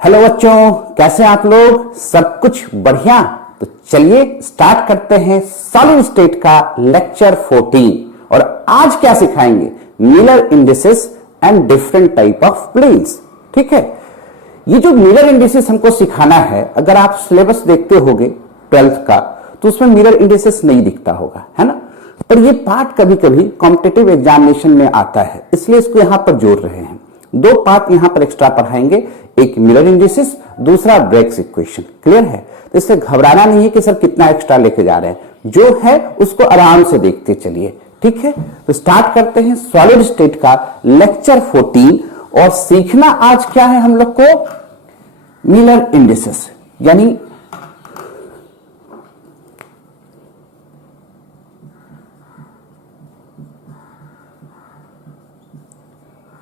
Hello बच्चों, कैसे हैं आप लोग? सब कुछ बढ़िया? तो चलिए स्टार्ट करते हैं सॉलिड स्टेट का लेक्चर 14। और आज क्या सिखाएंगे? Miller indices and different type of planes. ठीक है, ये जो मिलर इंडिसेस हमको सिखाना है, अगर आप सिलेबस देखते होगे 12th का तो उसमें मिलर इंडिसेस नहीं दिखता होगा, है ना। पर ये पार्ट कभी कभी कॉम्पिटिटिव एग्जामिनेशन में आता है, इसलिए इसको यहां पर जोड़ रहे हैं। दो पार्ट यहां पर एक्स्ट्रा पढ़ाएंगे, एक मिलर इंडिसेस, दूसरा ब्रेग्स इक्वेशन। क्लियर है? तो इससे घबराना नहीं है कि सर कितना एक्स्ट्रा लेके जा रहे हैं, जो है उसको आराम से देखते चलिए। ठीक है, तो स्टार्ट करते हैं सॉलिड स्टेट का लेक्चर 14। और सीखना आज क्या है हम लोग को? मिलर इंडिसेस, यानी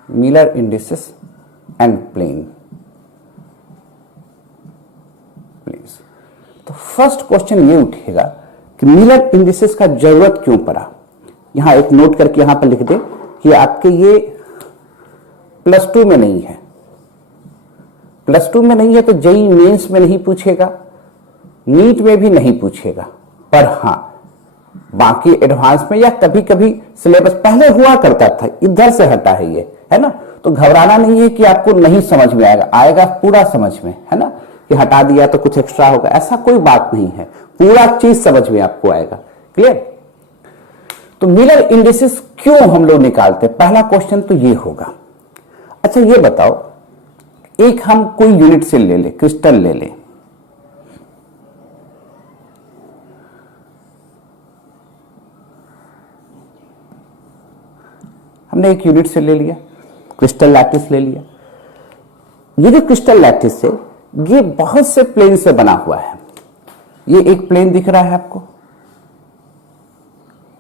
मिलर इंडिसेस एंड प्लेन्स। तो फर्स्ट क्वेश्चन ये उठेगा कि मिलर इंडिसेस का जरूरत क्यों पड़ा। यहां एक नोट करके यहां पर लिख दे कि आपके ये +2 में नहीं है। +2 में नहीं है तो जेईई मेंस में नहीं पूछेगा, नीट में भी नहीं पूछेगा, पर हां बाकी एडवांस में या कभी कभी सिलेबस पहले हुआ करता था, इधर से हटा है ये, है ना। तो घबराना नहीं है कि आपको नहीं समझ में आएगा, आएगा पूरा समझ में, है ना। कि हटा दिया तो कुछ एक्स्ट्रा होगा, ऐसा कोई बात नहीं है, पूरा चीज समझ में आपको आएगा। क्लियर? तो मिलर इंडिसेस क्यों हम लोग निकालते हैं, पहला क्वेश्चन तो ये होगा। अच्छा ये बताओ, एक हम कोई यूनिट से ले ले, क्रिस्टल ले ले, हमने एक यूनिट से ले लिया, क्रिस्टल लैटिस ले लिया। ये जो क्रिस्टल लैटिस है ये बहुत से प्लेन से बना हुआ है। ये एक प्लेन दिख रहा है आपको,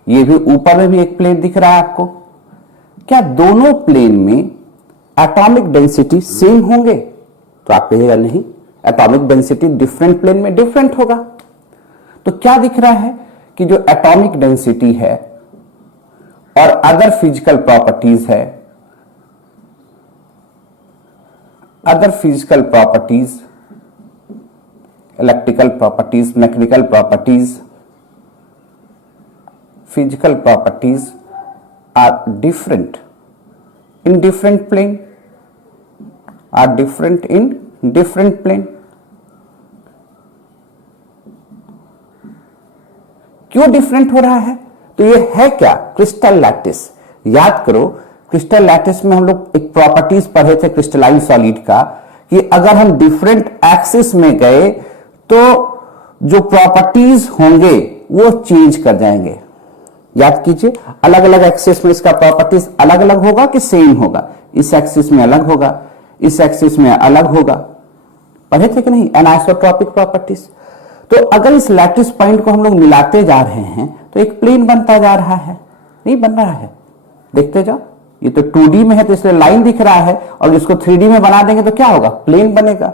ये भी ऊपर में भी एक प्लेन दिख रहा है आपको। क्या दोनों प्लेन में एटॉमिक डेंसिटी सेम होंगे? तो आप कहिएगा नहीं, एटॉमिक डेंसिटी डिफरेंट प्लेन में डिफरेंट होगा। तो क्या दिख रहा है कि जो एटॉमिक डेंसिटी है और अदर फिजिकल प्रॉपर्टीज है, other physical properties, electrical properties, mechanical properties, physical properties are different in different plane, are different in different plane. क्यों डिफरेंट हो रहा है? तो ये है क्या? Crystal lattice. याद करो, क्रिस्टल लैटिस में हम लोग एक प्रॉपर्टीज पढ़े थे क्रिस्टलाइन सॉलिड का, कि अगर हम डिफरेंट एक्सिस में गए तो जो प्रॉपर्टीज होंगे वो चेंज कर जाएंगे। याद कीजिए, अलग अलग एक्सिस में इसका प्रॉपर्टीज अलग अलग होगा कि सेम होगा? इस एक्सिस में अलग होगा, इस एक्सिस में अलग होगा। पढ़े थे कि नहीं एनाइसोट्रॉपिक प्रॉपर्टीज? तो अगर इस लैटिस पॉइंट को हम लोग मिलाते जा रहे हैं तो एक प्लेन बनता जा रहा है, नहीं बन रहा है? देखते जाओ, ये तो 2D में है तो इसलिए लाइन दिख रहा है, और इसको 3D में बना देंगे तो क्या होगा? प्लेन बनेगा।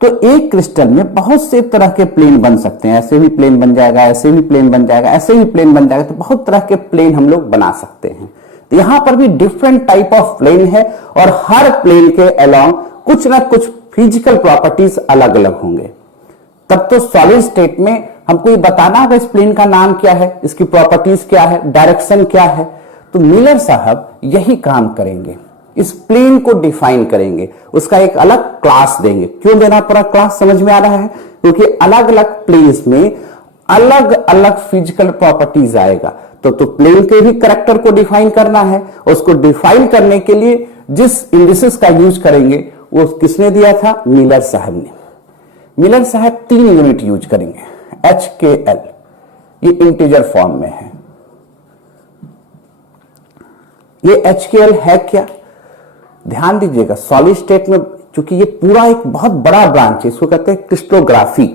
तो एक क्रिस्टल में बहुत से तरह के प्लेन बन सकते हैं, ऐसे भी प्लेन बन जाएगा, ऐसे भी प्लेन बन जाएगा, ऐसे भी प्लेन बन जाएगा। तो बहुत तरह के प्लेन हम लोग बना सकते हैं। तो यहां पर भी डिफरेंट टाइप ऑफ प्लेन है, और हर प्लेन के अलोंग कुछ ना कुछ फिजिकल प्रॉपर्टीज अलग अलग होंगे। तब तो सॉलिड स्टेट में हमको ये बताना होगा इस प्लेन का नाम क्या है, इसकी प्रॉपर्टीज क्या है, डायरेक्शन क्या है। तो मिलर साहब यही काम करेंगे, इस प्लेन को डिफाइन करेंगे, उसका एक अलग क्लास देंगे। क्यों देना पड़ा क्लास? समझ में आ रहा है, क्योंकि अलग अलग प्लेन्स में अलग अलग फिजिकल प्रॉपर्टीज आएगा। तो प्लेन के भी कैरेक्टर को डिफाइन करना है। उसको डिफाइन करने के लिए जिस इंडिसेस का यूज करेंगे वो किसने दिया था? मिलर साहब ने। मिलर साहब 3 यूनिट यूज करेंगे, HKL, ये इंटीजर फॉर्म में है। ये HKL है क्या? ध्यान दीजिएगा, सॉलिड स्टेट में चूंकि ये पूरा एक बहुत बड़ा ब्रांच है, इसको कहते हैं क्रिस्टलोग्राफी।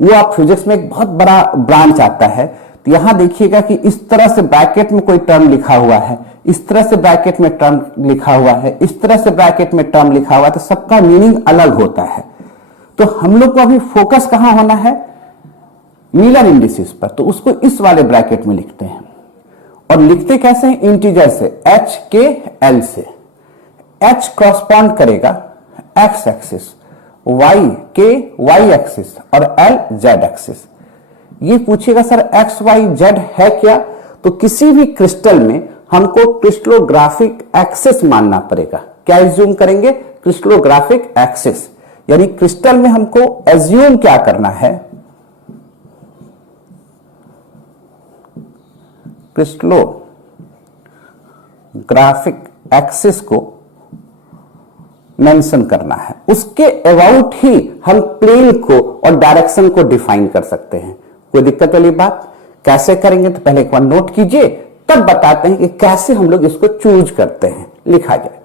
वो आप फिजिक्स में एक बहुत बड़ा ब्रांच आता है। तो यहां देखिएगा कि इस तरह से ब्रैकेट में कोई टर्म लिखा हुआ है, इस तरह से ब्रैकेट में टर्म लिखा हुआ है, इस तरह से ब्रैकेट में टर्म लिखा हुआ है, तो सबका मीनिंग अलग होता है। तो हम लोग को अभी फोकस कहां होना है? मिलर इंडिसेस पर। तो उसको इस वाले ब्रैकेट में लिखते हैं, और लिखते कैसे हैं? इंटीजर से, HKL से। H क्रॉसपॉन्ड करेगा एक्स एक्सिस, y के y एक्सिस और l z एक्सिस। ये पूछेगा सर x y z है क्या, तो किसी भी क्रिस्टल में हमको क्रिस्टलोग्राफिक एक्सिस मानना पड़ेगा। क्या एज्यूम करेंगे? क्रिस्टलोग्राफिक एक्सिस, यानी क्रिस्टल में हमको एज्यूम क्या करना है, क्रिस्टलोग्राफिक एक्सिस को मेंशन करना है। उसके अबाउट ही हम प्लेन को और डायरेक्शन को डिफाइन कर सकते हैं। कोई दिक्कत वाली बात? कैसे करेंगे तो पहले एक बार नोट कीजिए, तब बताते हैं कि कैसे हम लोग इसको चूज करते हैं। लिखा जाए,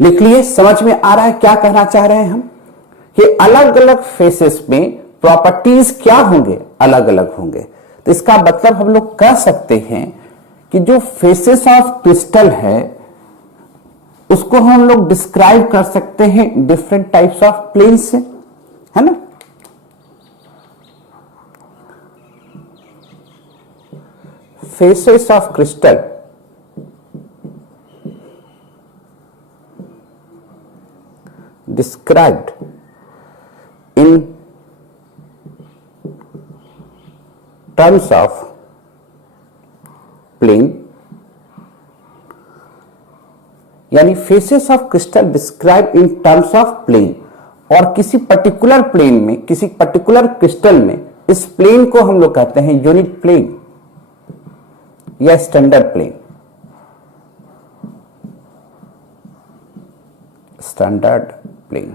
लिख लिए। समझ में आ रहा है क्या कहना चाह रहे हैं हम, कि अलग अलग फेसेस में प्रॉपर्टीज क्या होंगे, अलग अलग होंगे। तो इसका मतलब हम लोग कह सकते हैं कि जो फेसेस ऑफ क्रिस्टल है उसको हम लोग डिस्क्राइब कर सकते हैं डिफरेंट टाइप्स ऑफ प्लेन से, है ना। Faces of crystal described in terms of plane, यानी faces of crystal describe in terms of plane, और किसी पर्टिकुलर प्लेन में, किसी पर्टिकुलर क्रिस्टल में इस प्लेन को हम लोग कहते हैं यूनिट प्लेन या स्टैंडर्ड प्लेन। Standard plane.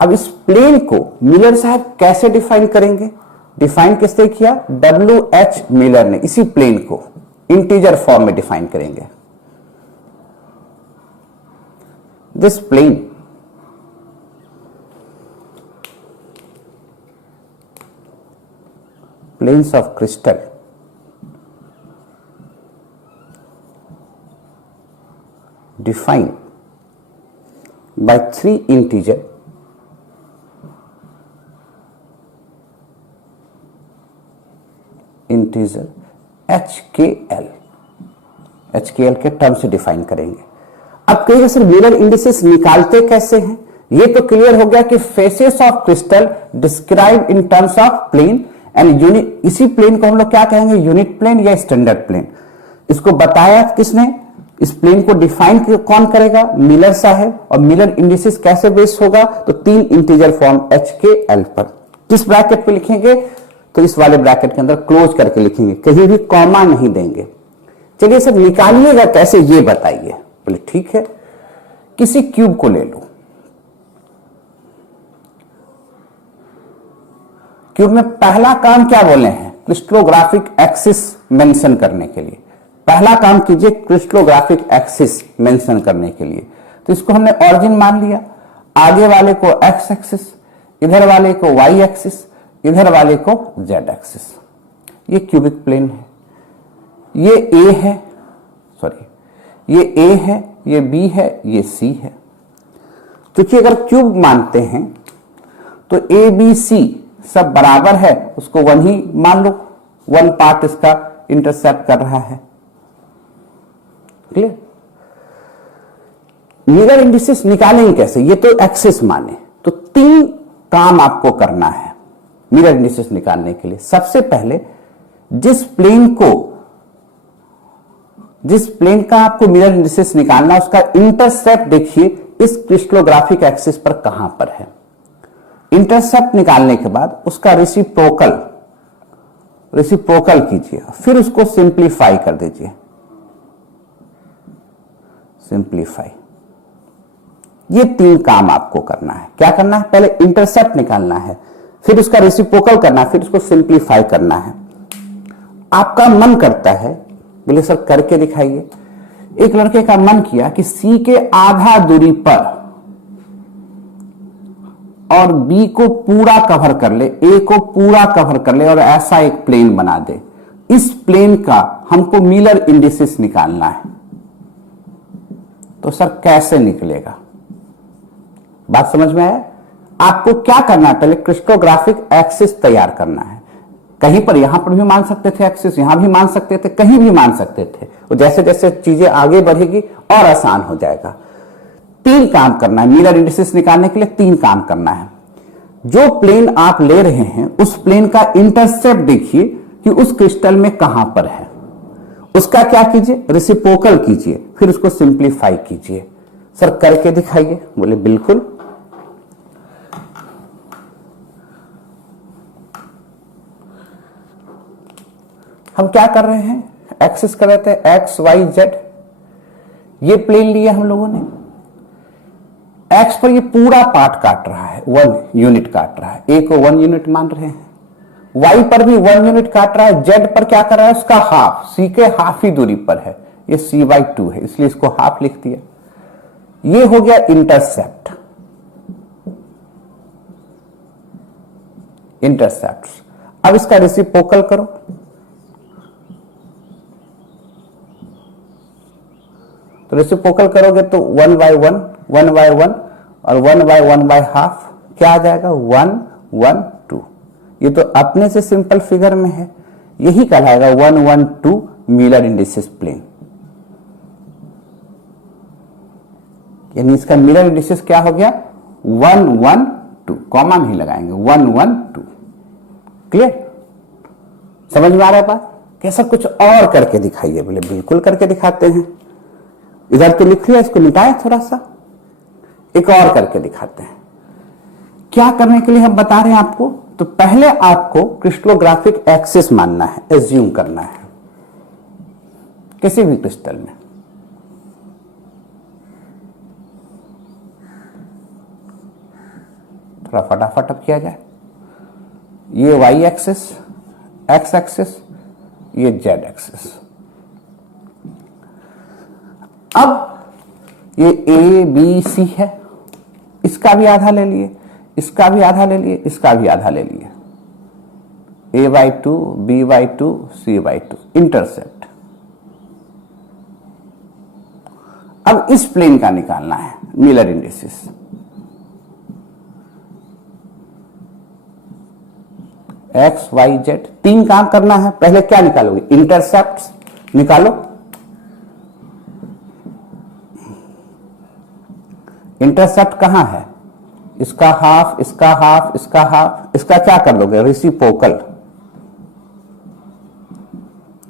अब इस प्लेन को मिलर साहब कैसे डिफाइन करेंगे? डिफाइन किसने किया? WH मिलर ने इसी प्लेन को इंटीजर फॉर्म में डिफाइन करेंगे। This plane planes of crystal defined by 3 integer HKL के टर्म से डिफाइन करेंगे। अब कहिएगा सर मिरर इंडिसेस निकालते कैसे हैं? ये तो क्लियर हो गया कि faces of crystal describe in terms of plane and unit, इसी प्लेन को हम लोग क्या कहेंगे? यूनिट प्लेन या स्टैंडर्ड प्लेन। इसको बताया किसने? इस प्लेन को डिफाइन कौन करेगा? मिलर साहब। और मिलर इंडिसेस कैसे बेस होगा? तो 3 इंटीजर फॉर्म HKL पर। किस ब्रैकेट पे लिखेंगे? तो इस वाले ब्रैकेट के अंदर क्लोज करके लिखेंगे, कहीं भी कॉमा नहीं देंगे। चलिए सर निकालिएगा कैसे ये बताइए। बोले ठीक है, किसी क्यूब को ले लो। क्यूब में पहला काम क्या बोले हैं? क्रिस्टलोग्राफिक एक्सिस मेंशन करने के लिए पहला काम कीजिए क्रिस्टलोग्राफिक एक्सिस मेंशन करने के लिए। तो इसको हमने ऑरिजिन मान लिया, आगे वाले को एक्स एक्सिस, इधर वाले को वाई एक्सिस, इधर वाले को जेड एक्सिस। ये क्यूबिक प्लेन है, ये ए है, सॉरी ये ए है, ये बी है, ये सी है। क्योंकि अगर क्यूब मानते हैं तो ए बी सी सब बराबर है, उसको 1 ही मान लो, 1 पार्ट इसका इंटरसेप्ट कर रहा है। क्लियर? मिरर इंडिसेस निकालेंगे कैसे? ये तो एक्सिस माने, तो 3 काम आपको करना है मिरर इंडिसेस निकालने के लिए। सबसे पहले जिस प्लेन का आपको मिरर इंडिसेस निकालना है उसका इंटरसेप्ट देखिए इस क्रिस्टलोग्राफिक एक्सिस पर कहां पर है। इंटरसेप्ट निकालने के बाद उसका रेसिप्रोकल कीजिए, फिर उसको सिंप्लीफाई कर दीजिए। सिंप्लीफाई, ये 3 काम आपको करना है। क्या करना है? पहले इंटरसेप्ट निकालना है, फिर उसका रेसिप्रोकल करना है, फिर उसको सिंप्लीफाई करना है। आपका मन करता है, बोले सर करके दिखाइए। एक लड़के का मन किया कि सी के आधा दूरी पर और बी को पूरा कवर कर ले, ए को पूरा कवर कर ले और ऐसा एक प्लेन बना दे। इस प्लेन का हमको मिलर इंडिसेस निकालना है। तो सर कैसे निकलेगा? बात समझ में आया? आपको क्या करना है? पहले क्रिस्टलोग्राफिक एक्सिस तैयार करना है। कहीं पर यहां पर भी मान सकते थे एक्सिस, यहां भी मान सकते थे, कहीं भी मान सकते थे। और जैसे जैसे चीजें आगे बढ़ेगी और आसान हो जाएगा। 3 काम करना है मिरर इंडिसेस निकालने के लिए, 3 काम करना है। जो प्लेन आप ले रहे हैं उस प्लेन का इंटरसेप्ट देखिए कि उस क्रिस्टल में कहां पर है, उसका क्या कीजिए, रेसिप्रोकल कीजिए, फिर उसको सिंप्लीफाई कीजिए। सर करके दिखाइए। बोले बिल्कुल। हम क्या कर रहे हैं, एक्सिस कर रहे थे एक्स वाई जेड, ये प्लेन लिया हम लोगों ने। एक्स पर ये पूरा पार्ट काट रहा है, 1 यूनिट काट रहा है, ए को 1 यूनिट मान रहे हैं। वाई पर भी 1 यूनिट काट रहा है, जेड पर क्या कर रहा है, उसका हाफ, सी के हाफ ही दूरी पर है, ये c/2 है, इसलिए इसको हाफ लिख दिया। ये हो गया इंटरसेप्ट। अब इसका रेसिप्रोकल करो, तो रेसिप्रोकल करोगे तो 1/1 1/1 और 1/1/2 क्या आ जाएगा, 1 1 2। ये तो अपने से सिंपल फिगर में है, यही कहलाएगा 1 1 2 मिरर इंडिसेस प्लेन। यानी इसका मिरर इंडिसेस क्या हो गया, 1 1 2, कॉमा नहीं लगाएंगे, 1 1 2। क्लियर, समझ में आ रहा है बात? कैसा कुछ और करके दिखाइए। बोले बिल्कुल करके दिखाते हैं। इधर तो लिख लिया, इसको मिटाएं थोड़ा सा, एक और करके दिखाते हैं। क्या करने के लिए हम बता रहे हैं आपको, तो पहले आपको क्रिस्टलोग्राफिक एक्सिस मानना है, एज्यूम करना है किसी भी क्रिस्टल में। थोड़ा फटाफट अब किया जाए। ये वाई एक्सिस, एक्स एक्सिस, ये जेड एक्सिस। अब ये ए बी सी है, इसका भी आधा ले लिए, इसका भी आधा ले लिए, इसका भी आधा ले लिए, a/2 b/2 c/2 इंटरसेप्ट। अब इस प्लेन का निकालना है Miller indices. X y z 3 काम करना है। पहले क्या निकालोगे, इंटरसेप्ट निकालो। इंटरसेप्ट कहां है, इसका हाफ, इसका हाफ, इसका हाफ, इसका क्या कर दोगे, रेसिप्रोकल,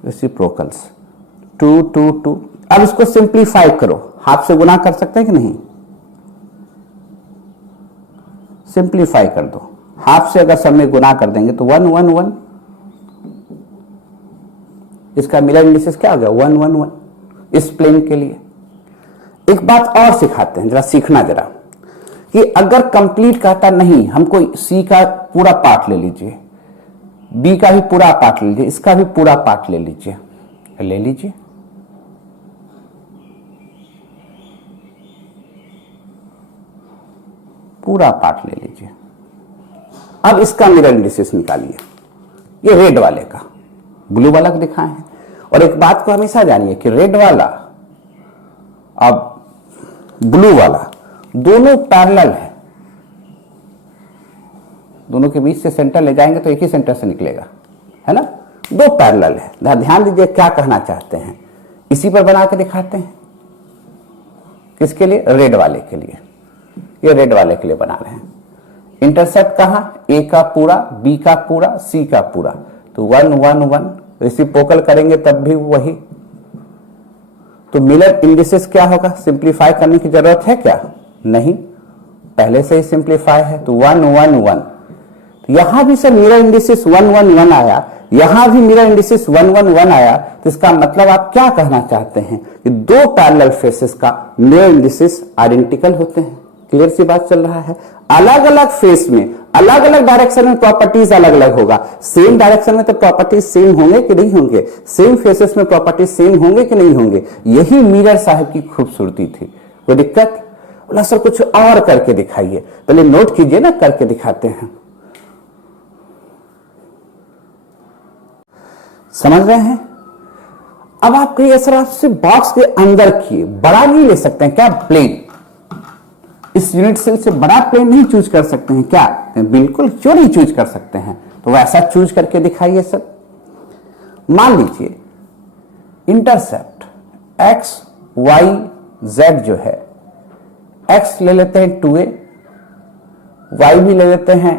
रेसिप्रोकल्स 2 2 2। अब इसको सिंप्लीफाई करो, हाफ से गुना कर सकते हैं कि नहीं, सिंप्लीफाई कर दो। हाफ से अगर सब में गुना कर देंगे तो 1 1 1, इसका मिरर इंडिसेस क्या हो गया, 1 1 1 इस प्लेन के लिए। एक बात और सिखाते हैं, जरा सीखना जरा, कि अगर कंप्लीट कहता नहीं, हमको सी का पूरा पार्ट ले लीजिए, बी का भी पूरा पार्ट ले लीजिए, इसका भी पूरा पार्ट ले लीजिए, ले लीजिए। पूरा पार्ट ले लीजिए। अब इसका मिरर इंडिसेस निकालिए, ये रेड वाले का, ब्लू वाला को दिखाए हैं। और एक बात को हमेशा जानिए कि रेड वाला अब ब्लू वाला दोनों पैरेलल है, दोनों के बीच से सेंटर ले जाएंगे तो एक ही सेंटर से निकलेगा, है ना, 2 पैरेलल है। ध्यान दीजिए क्या कहना चाहते हैं, इसी पर बना के दिखाते हैं। किसके लिए, रेड वाले के लिए, ये रेड वाले के लिए बना रहे हैं। इंटरसेप्ट कहां, ए का पूरा, बी का पूरा, सी का पूरा, तो 1 1 1 रेसिप्रोकल करेंगे तब भी वही। तो मिरर इंडिसेस क्या होगा, सिंप्लीफाई करने की जरूरत है क्या, नहीं, पहले से ही सिंप्लीफाई है, तो 1 1 1। तो यहां भी सर मिरर इंडिसेस 1 1 1 आया, यहां भी मिरर इंडिसेस 1 1 1 आया, तो इसका मतलब आप क्या कहना चाहते हैं कि 2 पैरेलल फेसेस का मिरर इंडिसेस आइडेंटिकल होते हैं। क्लियर सी बात चल रहा है। अलग अलग फेस में अलग अलग डायरेक्शन में प्रॉपर्टीज अलग अलग होगा, सेम डायरेक्शन में तो प्रॉपर्टीज सेम होंगे कि नहीं होंगे, सेम फेसेस में प्रॉपर्टीज सेम होंगे कि नहीं होंगे। यही मिरर साहब की खूबसूरती थी। कोई दिक्कत, बोला सर कुछ और करके दिखाइए। पहले नोट कीजिए ना, करके दिखाते हैं। समझ रहे हैं? अब आप कहिए सर आप सिर्फ बॉक्स के अंदर किए, बड़ा नहीं ले सकते हैं क्या, प्लेन, इस यूनिट सेल से बड़ा प्लेन नहीं चूज कर सकते हैं क्या? बिल्कुल, क्यों नहीं चूज कर सकते हैं। तो वैसा चूज करके दिखाइए सर। मान लीजिए इंटरसेप्ट एक्स वाई जेड जो है, एक्स ले लेते हैं 2a, वाई भी ले लेते हैं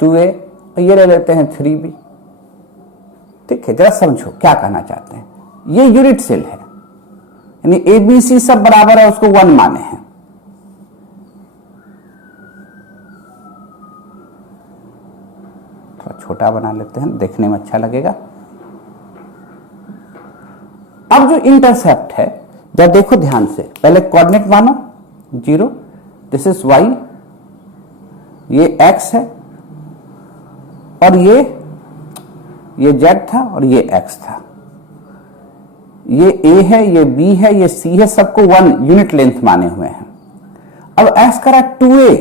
2a, और ये ले लेते हैं 3b। ठीक है, जरा समझो क्या कहना चाहते हैं। ये यूनिट सेल है, यानी ABC सब बराबर है, उसको 1 माने हैं। थोड़ा छोटा बना लेते हैं, देखने में अच्छा लगेगा। अब जो इंटरसेप्ट है, जब देखो ध्यान से, पहले कोऑर्डिनेट मानो 0, दिस इज y, ये x है, और ये z था और ये x था। ये a है, ये b है, ये c है, सबको 1 यूनिट लेंथ माने हुए हैं। अब x करा 2a,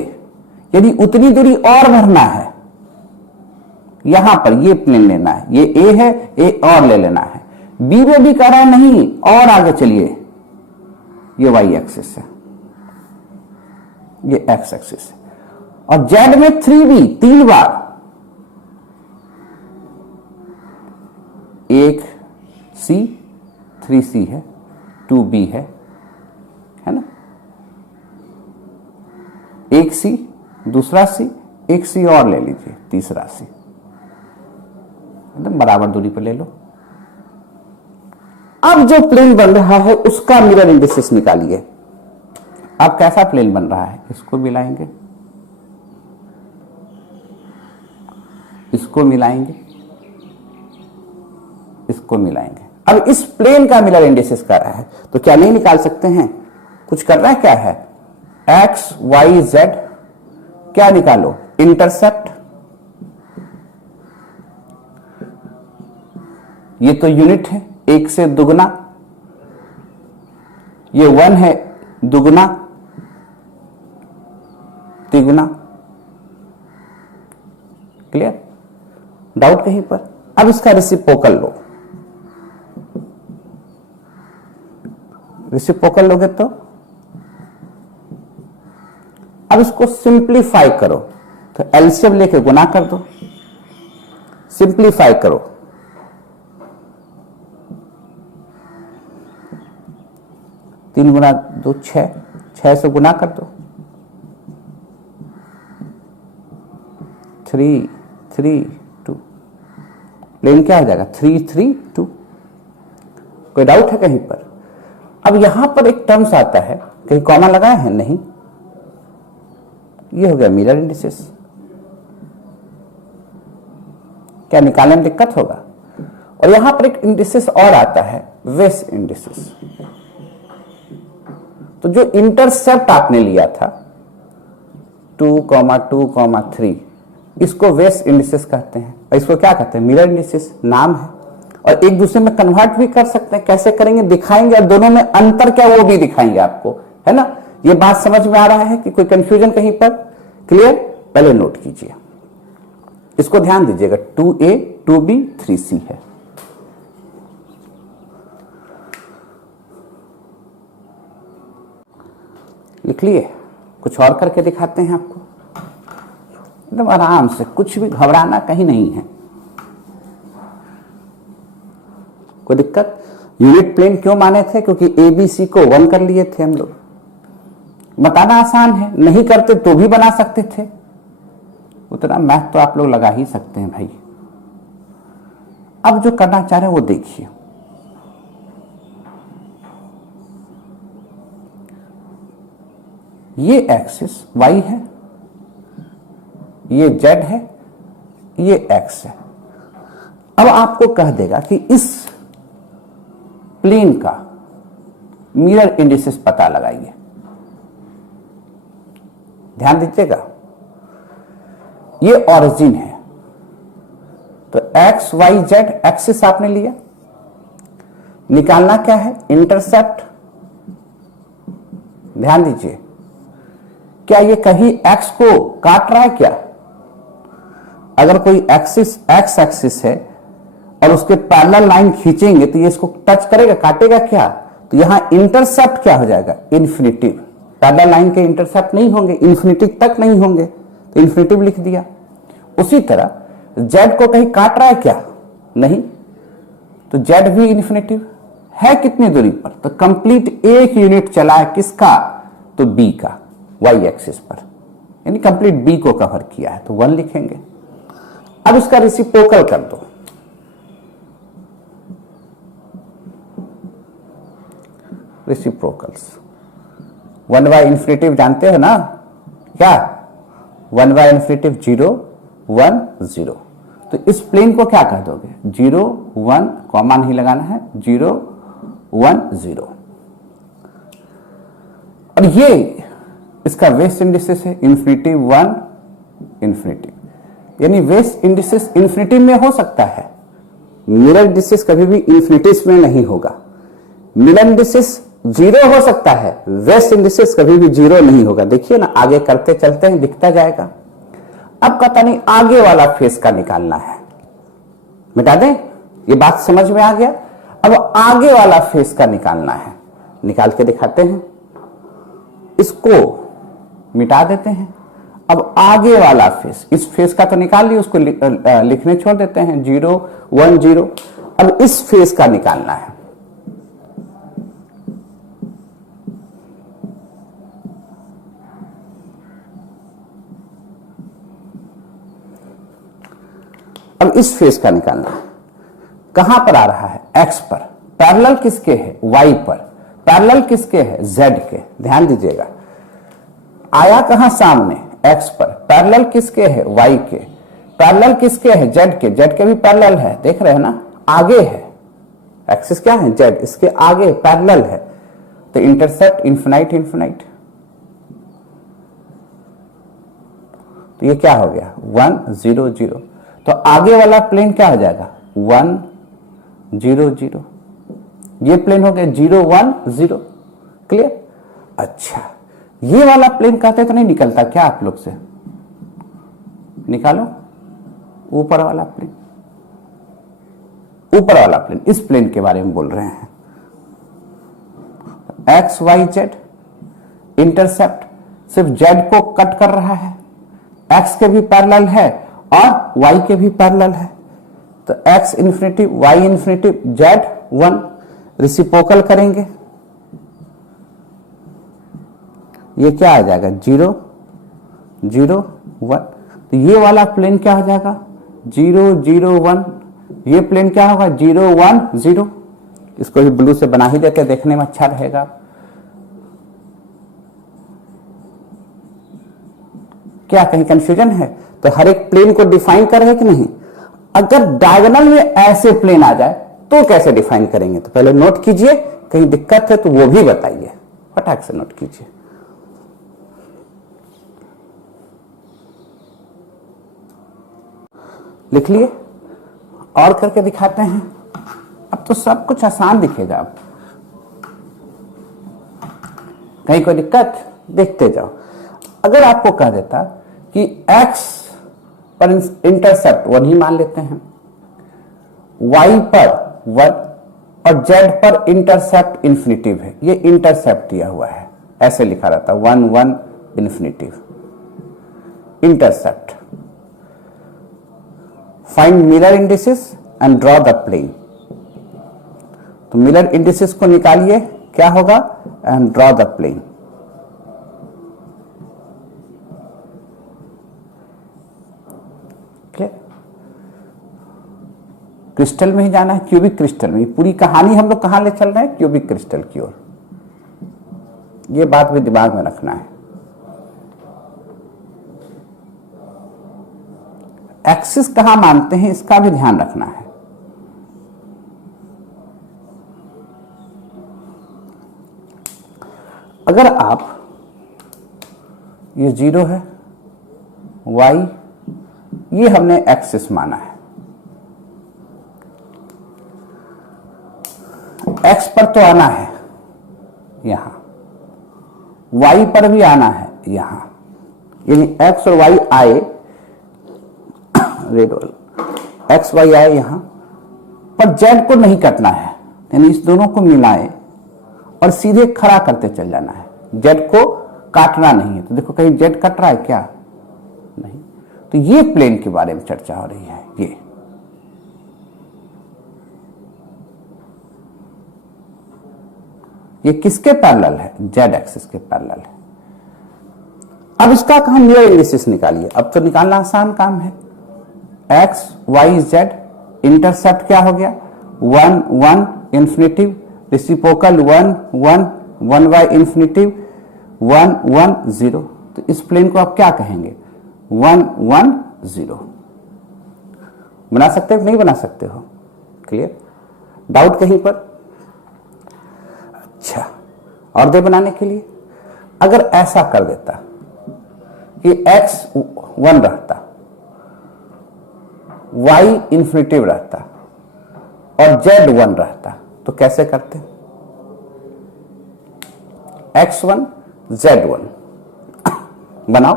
यदि उतनी दूरी और भरना है, यहां पर ये प्लेन लेना है, ये a है, a और ले लेना है। b में भी कह रहा है नहीं, और आगे चलिए, ये y एक्सिस है, ये x एक्सिस है, और z में 3b 3 बार, 1c 3c है, 2b है ना, 1c, दूसरा c, 1c और ले लीजिए, तीसरा c, एकदम बराबर दूरी पर ले लो। अब जो प्लेन बन रहा है उसका मिरर इंडिसेस निकालिए। अब कैसा प्लेन बन रहा है, इसको मिलाएंगे, इसको मिलाएंगे, इसको मिलाएंगे। अब इस प्लेन का मिरर इंडिसेस कर रहा है, तो क्या नहीं निकाल सकते हैं? कुछ करना है, क्या है, एक्स वाई जेड, क्या निकालो, इंटरसेप्ट, ये तो यूनिट है, 1 से दुगना, ये 1 है, दुगना तिगुना। क्लियर? डाउट कहीं पर? अब इसका रेसिप्रोकल लो, रेसिप्रोकल लोगे तो अब इसको सिंप्लीफाई करो, तो एलसीएम लेके गुना कर दो, सिंप्लीफाई करो, तीन गुना 2 6, 6 से गुना कर दो, 3 3 2, प्लेन क्या हो जाएगा, 3 3 2। कोई डाउट है कहीं पर? अब यहां पर एक टर्म्स आता है, कहीं कॉमा लगाए हैं? नहीं, ये हो गया मिरर इंडिसेस। क्या निकालने में दिक्कत होगा? और यहां पर एक इंडिसेस और आता है, वेस इंडिसेस। तो जो इंटरसेप्ट आपने लिया था 2, 2, 3, इसको वेस इंडिसेस कहते हैं, और इसको क्या कहते हैं, मिरर इंडिसेस नाम है। और एक दूसरे में कन्वर्ट भी कर सकते हैं, कैसे करेंगे दिखाएंगे, और दोनों में अंतर क्या वो भी दिखाएंगे आपको, है ना। ये बात समझ में आ रहा है कि कोई कंफ्यूजन कहीं पर? क्लियर? पहले नोट कीजिए, इसको ध्यान दीजिएगा, 2a 2b 3c है। लिख लिए? कुछ और करके दिखाते हैं आपको, एकदम आराम से, कुछ भी घबराना कहीं नहीं है। कोई दिक्कत? यूनिट प्लेन क्यों माने थे? क्योंकि ABC को 1 कर लिए थे हम लोग। बताना आसान है, नहीं करते तो भी बना सकते थे, उतना मैथ तो आप लोग लगा ही सकते हैं भाई। अब जो करना चाह रहे हैं वो देखिए, ये एक्सिस y है, ये z है, ये x है। अब आपको कह देगा कि इस प्लेन का मिरर इंडिसेस पता लगाइए। ध्यान दीजिएगा, ये ओरिजिन है, तो एक्स वाई जेड एक्सिस आपने लिया, निकालना क्या है, इंटरसेप्ट। ध्यान दीजिए, क्या ये कहीं एक्स को काट रहा है क्या? अगर कोई एक्सिस एक्स एक्सिस है और उसके पैरेलल लाइन खींचेंगे तो ये इसको टच करेगा, काटेगा क्या? तो यहां इंटरसेप्ट क्या हो जाएगा, इन्फिनिटिव। पैरेलल लाइन के इंटरसेप्ट नहीं होंगे, इन्फिनिटिव तक नहीं होंगे, तो इन्फिनिटिव लिख दिया। उसी तरह z को कहीं काट रहा है क्या? नहीं, तो z भी इन्फिनेटिव है कितनी दूरी पर? तो कंप्लीट एक यूनिट चला है किसका? तो b का, y एक्सिस पर, यानी कंप्लीट b को कवर किया है, तो 1 लिखेंगे। अब इसका रेसिप्रोकल कर दो, रेसिप्रोकल्स 1/इन्फिनेटिव जानते हो ना क्या? 1/इन्फिनेटिव 0 1 0, तो इस प्लेन को क्या कह दोगे? 0 1, कॉमा नहीं लगाना है, 0 1 0, और ये इसका वेस्ट इंडिसेस है इन्फिनेटिव 1 इन्फिनेटिव, यानी वेस्ट इंडिसेस इन्फिनेटिव में हो सकता है, मिरर इंडिसेस कभी भी इन्फिनिटीज में नहीं होगा। मिरर इंडिसेस 0 हो सकता है, वेस्ट इंडिसेस कभी भी 0 नहीं होगा। देखिए ना, आगे करते चलते हैं दिखता जाएगा। अब कहता नहीं आगे वाला फेस का निकालना है, मिटा दें, ये बात समझ में आ गया। अब आगे वाला फेस का निकालना है, निकाल के दिखाते हैं, इसको मिटा देते हैं। अब आगे वाला फेस, इस फेस का तो निकाल लिया, उसको लिखने छोड़ देते हैं 0 1 0। अब इस फेस का निकालना है, अब इस फेस का निकालना है। कहां पर आ रहा है? x पर। पैरेलल किसके है? y पर। पैरेलल किसके है? z के। ध्यान दीजिएगा, आया कहां? सामने, x पर। पैरेलल किसके है? y के। पैरेलल किसके है? z के। z के भी पैरेलल है, देख रहे हैं ना, आगे है, एक्सिस क्या है? z, इसके आगे पैरेलल है, तो इंटरसेप्ट इन्फिनाइट इन्फिनाइट, तो ये क्या हो गया? 1 0 0, तो आगे वाला प्लेन क्या हो जाएगा? 1 0 0, ये प्लेन हो गया 0 1 0। क्लियर? अच्छा, ये वाला प्लेन कहते तो नहीं निकलता क्या आप लोग से? निकालो ऊपर वाला प्लेन, ऊपर वाला प्लेन, इस प्लेन के बारे में बोल रहे हैं। एक्स वाई जेड, इंटरसेप्ट सिर्फ जेड को कट कर रहा है, एक्स के भी पैरेलल है और वाई के भी पैरेलल है, तो x infinity y infinity z 1, reciprocal करेंगे, ये क्या आ जाएगा? 0 0 1, तो ये वाला प्लेन क्या हो जाएगा? 0 0 1, ये प्लेन क्या होगा? 0 1 0। इसको भी ब्लू से बना ही देते, देखने में अच्छा रहेगा। क्या कहीं कंफ्यूजन है? तो हर एक प्लेन को डिफाइन कर रहे हैं कि नहीं? अगर डायगोनल में ऐसे प्लेन आ जाए तो कैसे डिफाइन करेंगे? तो पहले नोट कीजिए, कहीं दिक्कत है तो वो भी बताइए, फटाक से नोट कीजिए। लिख लिए? और करके दिखाते हैं। अब तो सब कुछ आसान दिखेगा, अब कहीं कोई दिक्कत? देखते जाओ। अगर आपको कह देता कि x पर इंटरसेप्ट 1 ही मान लेते हैं, y पर 1 और z पर इंटरसेप्ट इन्फिनिटिव है, ये इंटरसेप्ट दिया हुआ है, ऐसे लिखा रहता 1 1 infinitive, intercept. Find Miller indices and draw the plane. तो मिरर इंडिसेस को निकालिए, क्या होगा? And draw the plane. Crystal में ही जाना है, क्यूबिक क्रिस्टल में। पूरी कहानी हम लोग कहां ले चल रहे हैं? क्यूबिक क्रिस्टल की ओर। ये बात भी दिमाग में रखना है। एक्सिस कहां मानते हैं, इसका भी ध्यान रखना है। अगर आप, ये 0 है, y, ये हमने एक्सिस माना है, x पर तो आना है यहां, y पर भी आना है यहां, यानी x और y आए, रेड वाला x y आए यहां, पर z को नहीं कटना है, यानी इस दोनों को मिलाए और सीधे खड़ा करते चल जाना है, z को काटना नहीं है। तो देखो कहीं z कट रहा है क्या? नहीं, तो ये प्लेन के बारे में चर्चा हो रही है। ये किसके पैरेलल है? जेड एक्सिस के पैरेलल है। अब इसका हम मिरर इंडिसेस निकालिए। अब तो निकालना आसान काम है। एक्स वाई जेड, इंटरसेप्ट क्या हो गया? 1 1 इंफिनिटिव, रेसिप्रोकल 1 1 1 बाय इंफिनिटिव 1 1 0। तो इस प्लेन को आप क्या कहेंगे? 1 1 0। बना सकते हो नहीं बना सकते हो? क्लियर? डाउट कहीं पर? अच्छा, और दे बनाने के लिए अगर ऐसा कर देता कि x 1 रहता, y इंफिनिटिव रहता और z 1 रहता, तो कैसे करते? x1 z1 बनाओ,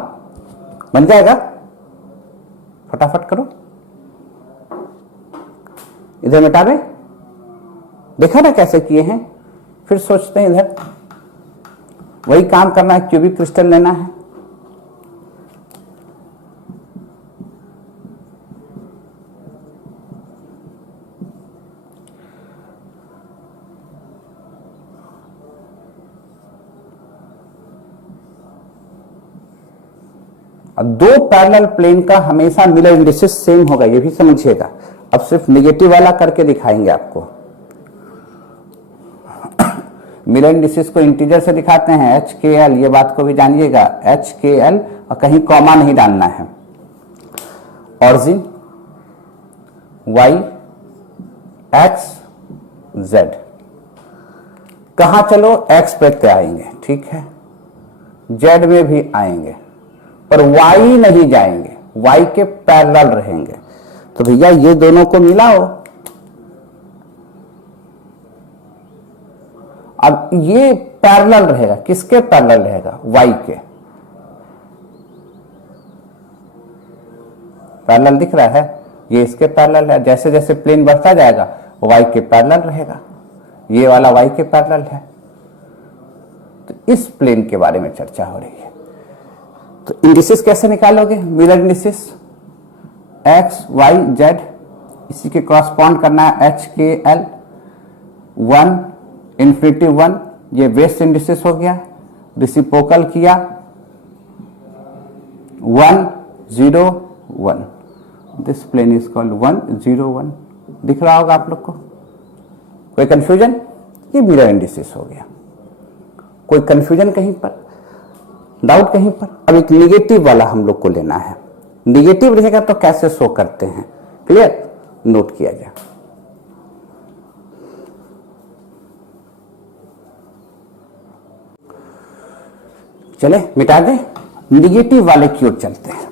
बन जाएगा। फटाफट करो, इधर मिटा दे। देखा ना कैसे किए हैं? फिर सोचते हैं इधर वही काम करना है, क्यूबिक क्रिस्टल लेना है। अब दो पैरेलल प्लेन का हमेशा मिरर इंडिसेस सेम होगा, ये भी समझिएगा। अब सिर्फ नेगेटिव वाला करके दिखाएंगे आपको। मिरर इंडिसेस को इंटीजर से दिखाते हैं, एच के एल, ये बात को भी जानिएगा, एच के एल, और कहीं कॉमा नहीं डालना है। ऑरिजिन वाई एक्स जेड, कहां चलो एक्स पे आएंगे, ठीक है, जेड में भी आएंगे, पर वाई नहीं जाएंगे, वाई के पैरेलल रहेंगे। तो भैया ये दोनों को मिलाओ। अब ये पैरेलल रहेगा, किसके पैरेलल रहेगा? वाई के। पैरेलल दिख रहा है, ये इसके पैरेलल है। जैसे जैसे प्लेन बढ़ता जाएगा वाई के पैरेलल रहेगा, ये वाला वाई के पैरेलल है। तो इस प्लेन के बारे में चर्चा हो रही है। तो इंडिसेस कैसे निकालोगे? Miller indices x y z, इसी के क्रॉसपॉन्ड करना है एच के एल, 1 इंफिनिटी 1, ये बेस इंडिसेस हो गया। रेसिप्रोकल किया 1 0 1, दिस प्लेन इज कॉल्ड 1 0 1। दिख रहा होगा आप लोग को? कोई कंफ्यूजन? ये मिरर इंडिसेस हो गया। कोई कंफ्यूजन कहीं पर, डाउट कहीं पर? अब एक निगेटिव वाला हम लोग को लेना है। निगेटिव रहेगा तो कैसे शो करते हैं? क्लियर? नोट किया जाए। चले मिटा दे, निगेटिव वाले की ओर चलते हैं।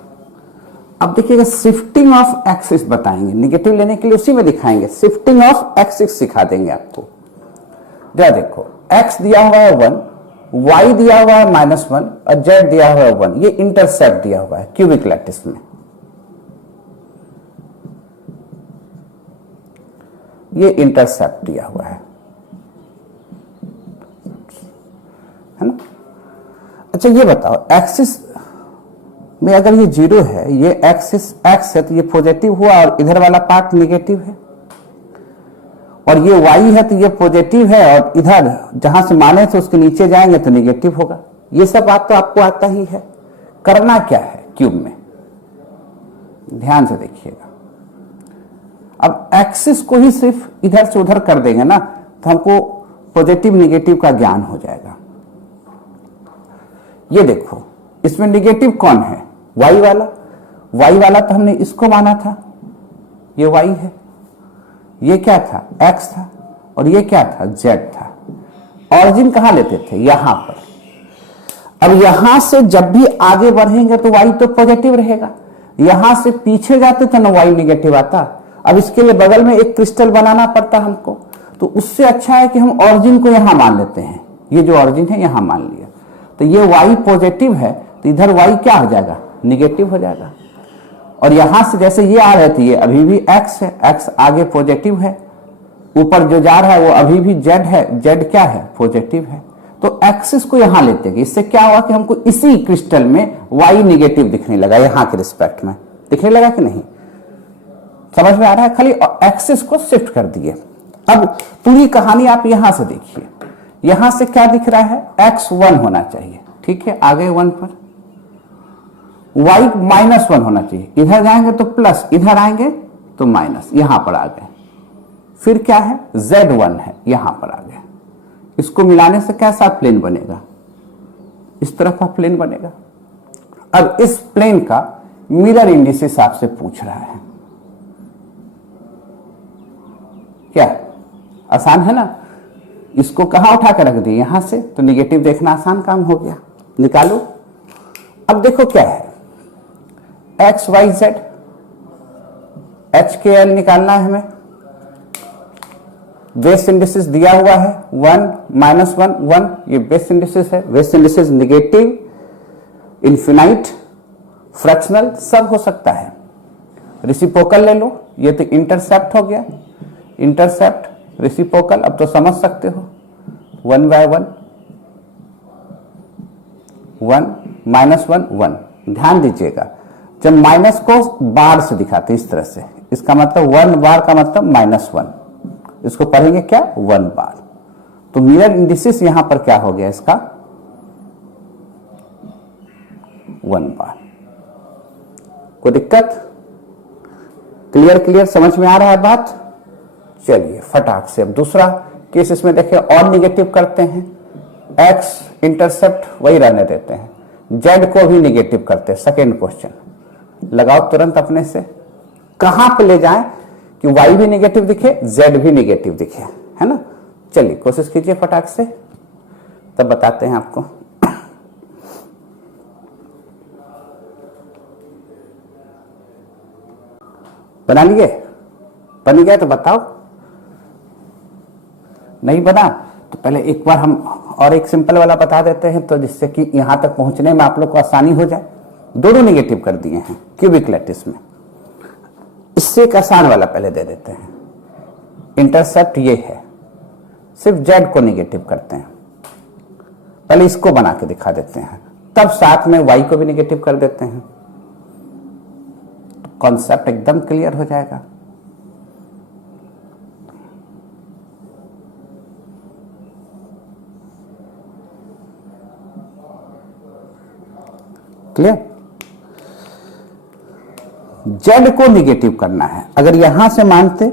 अब देखिएगा, शिफ्टिंग ऑफ एक्सिस बताएंगे। निगेटिव लेने के लिए उसी में दिखाएंगे, शिफ्टिंग ऑफ एक्सिस सिखा देंगे आपको। जरा देखो, एक्स दिया हुआ है 1, y दिया हुआ है -1 और z दिया हुआ है 1। ये इंटरसेप्ट दिया हुआ है क्यूबिक लैटिस में। ये इंटरसेप्ट दिया हुआ है ना? अच्छा ये बताओ, एक्सिस में अगर ये 0 है, ये एक्सिस x है, तो ये पॉजिटिव हुआ और इधर वाला पार्ट निगेटिव है। और ये y है तो ये पॉजिटिव है, और इधर जहां से माने थे उसके नीचे जाएंगे तो निगेटिव होगा। ये सब बात तो आपको आता ही है। करना क्या है क्यूब में? ध्यान से देखिएगा। अब एक्सिस को ही सिर्फ इधर से उधर कर देंगे ना, तो हमको पॉजिटिव निगेटिव का ज्ञान हो जाएगा। ये देखो, इसमें निगेटिव कौन है? y वाला। y वाला तो हमने इसको माना था, ये y है। ये क्या था? x था। और ये क्या था? z था। ऑरिजिन कहां लेते थे? यहां पर। अब यहां से जब भी आगे बढ़ेंगे तो y तो पॉजिटिव रहेगा, यहां से पीछे जाते थे ना y निगेटिव आता। अब इसके लिए बगल में एक क्रिस्टल बनाना पड़ता हमको, तो उससे अच्छा है कि हम ऑरिजिन को यहां मान लेते हैं। ये जो ऑरिजिन है यहां मान लिया, तो ये y पॉजिटिव है, तो इधर y क्या हो जाएगा? निगेटिव हो जाएगा। और यहां से जैसे ये आ रहे थे, ये अभी भी x है, x आगे पॉजिटिव है। ऊपर जो जा रहा है वो अभी भी z है, z क्या है? पॉजिटिव है। तो एक्सिस को यहां लेते हैं। इससे क्या हुआ कि हमको इसी क्रिस्टल में y निगेटिव दिखने लगा, यहां के रिस्पेक्ट में। दिखने लगा कि नहीं, समझ में आ रहा है? खाली एक्सिस को शिफ्ट कर दिए। अब पूरी कहानी आप यहां से देखिए, यहां से क्या दिख रहा है, x1 होना चाहिए, ठीक है, आ गए 1 पर, y -1 होना चाहिए, इधर जाएंगे तो प्लस, इधर आएंगे तो माइनस, यहां पर आ गए। फिर क्या है, z1 है, यहां पर आ गए। इसको मिलाने से कैसा प्लेन बनेगा, इस तरह का प्लेन बनेगा। अब इस प्लेन का मिरर इंडिसेस आपसे पूछ रहा है, क्या आसान है ना? इसको कहां उठा कर रख दिए, यहां से, तो निगेटिव देखना आसान काम हो गया, निकालो। अब देखो क्या है, एक्स वाई जेड, एच के एल निकालना है हमें। बेस इंडिसेस दिया हुआ है 1 -1 1, ये बेस इंडिसेस है। Base indices negative, infinite, fractional सब हो सकता है। रेसिप्रोकल ले लो, ये तो इंटरसेप्ट हो गया, इंटरसेप्ट रेसिप्रोकल, अब तो समझ सकते हो 1/1 1 -1 1। ध्यान दीजिएगा, जब माइनस को बार से दिखाते इस तरह से, इसका मतलब 1 बार का मतलब -1, इसको पढ़ेंगे क्या, 1 बार। तो मिरर इंडिसेस यहां पर क्या हो गया इसका, 1 बार। कोई दिक्कत? क्लियर समझ में आ रहा है बात? चलिए फटाक से अब दूसरा केस इसमें देखिए, और निगेटिव करते हैं। एक्स इंटरसेप्ट वही रहने देते हैं, जेड को भी निगेटिव करते हैं। सेकेंड क्वेश्चन लगाओ तुरंत अपने से, कहां पे ले जाएं कि y भी निगेटिव दिखे, z भी निगेटिव दिखे, है ना? चलिए कोशिश कीजिए फटाक से, तब बताते हैं आपको। बना लिए? बन गया तो बताओ, नहीं बना तो पहले एक बार हम और एक सिंपल वाला बता देते हैं, तो जिससे कि यहां तक पहुंचने में आप लोग को आसानी हो जाए। दोनों निगेटिव कर दिए हैं क्यूबिक लैटिस में, इससे एक आसान वाला पहले दे देते हैं। इंटरसेप्ट ये है, सिर्फ जेड को निगेटिव करते हैं, पहले इसको बना के दिखा देते हैं, तब साथ में वाई को भी निगेटिव कर देते हैं, तो कॉन्सेप्ट एकदम क्लियर हो जाएगा। क्लियर? जेड को निगेटिव करना है, अगर यहां से मानते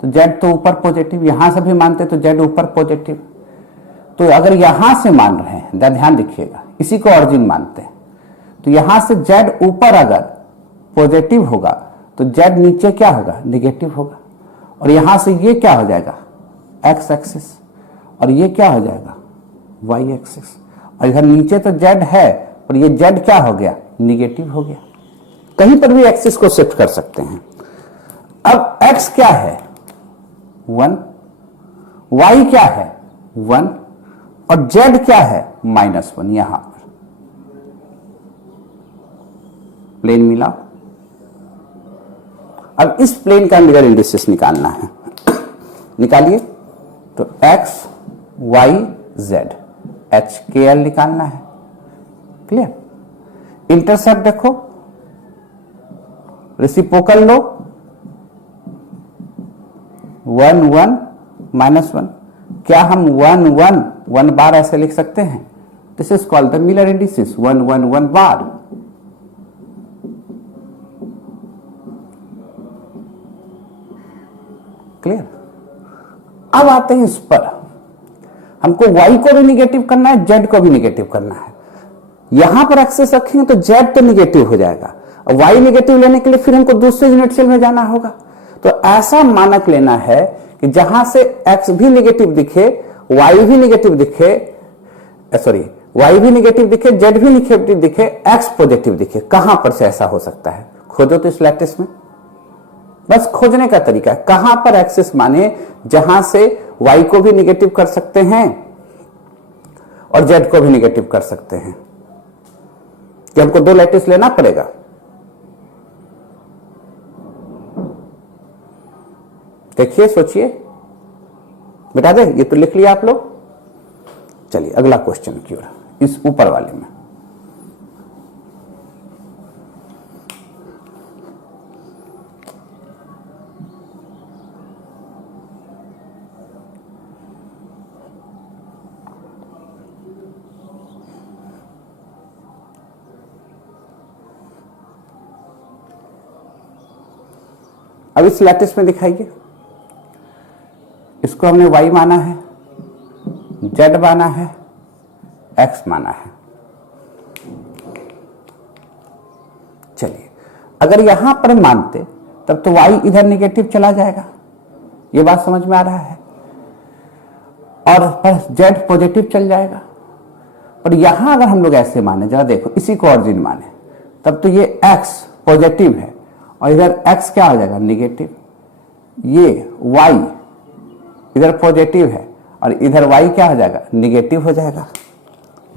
तो जेड तो ऊपर पॉजिटिव, यहां से भी मानते तो जेड ऊपर पॉजिटिव। तो अगर यहां से मान रहे हैं, ध्यान रखिएगा, इसी को ऑरिजिन मानते हैं, तो यहां से जेड ऊपर अगर पॉजिटिव होगा तो जेड नीचे क्या होगा, निगेटिव होगा। और यहां से ये क्या हो जाएगा, एक्स एक्सिस, और ये क्या हो जाएगा, वाई एक्सिस। और इधर नीचे तो जेड है और ये जेड क्या हो गया, निगेटिव हो गया। कहीं पर भी एक्सिस को शिफ्ट कर सकते हैं। अब x क्या है, 1, y क्या है, 1, और z क्या है, -1। यहां पर प्लेन मिला। अब इस प्लेन का मिरर इंडिसेस निकालना है, निकालिए। तो x y z h k l निकालना है। क्लियर? इंटरसेप्ट देखो, रेसिप्रोकल लो, 1 1 -1। क्या हम 1 1 1 बार ऐसे लिख सकते हैं? This is called the Miller indices, 1 1 1 bar. Clear? अब आते हैं इस पर, हमको y को भी निगेटिव करना है, z को भी निगेटिव करना है। यहां पर एक्सेस रखेंगे तो z तो निगेटिव हो जाएगा, और y निगेटिव लेने के लिए फिर हमको दूसरे यूनिट सेल में जाना होगा। तो ऐसा मानक लेना है कि जहां से x भी निगेटिव दिखे, y भी निगेटिव दिखे, y भी निगेटिव दिखे, z भी निगेटिव दिखे, x पॉजिटिव दिखे। कहां पर से ऐसा हो सकता है, खोजो तो इस लैटिस में। बस खोजने का तरीका है, कहां पर एक्सिस माने जहां से y को भी निगेटिव कर सकते हैं और z को भी निगेटिव कर सकते हैं। कि हमको 2 लैटिस लेना पड़ेगा। देखिए, सोचिए, बेटा दे, ये तो लिख लिया आप लोग। चलिए अगला क्वेश्चन की ओर, इस ऊपर वाले में। अब इस लैटिस में दिखाइए, इसको हमने y माना है, z माना है, x माना है। चलिए, अगर यहां पर मानते तब तो y इधर निगेटिव चला जाएगा, ये बात समझ में आ रहा है, और पर z पॉजिटिव चल जाएगा। और यहां अगर हम लोग ऐसे माने, जरा देखो, इसी को ऑरिजिन माने, तब तो ये x पॉजिटिव है और इधर x क्या हो जाएगा, निगेटिव। ये y इधर पॉजिटिव है और इधर y क्या हो जाएगा, निगेटिव हो जाएगा।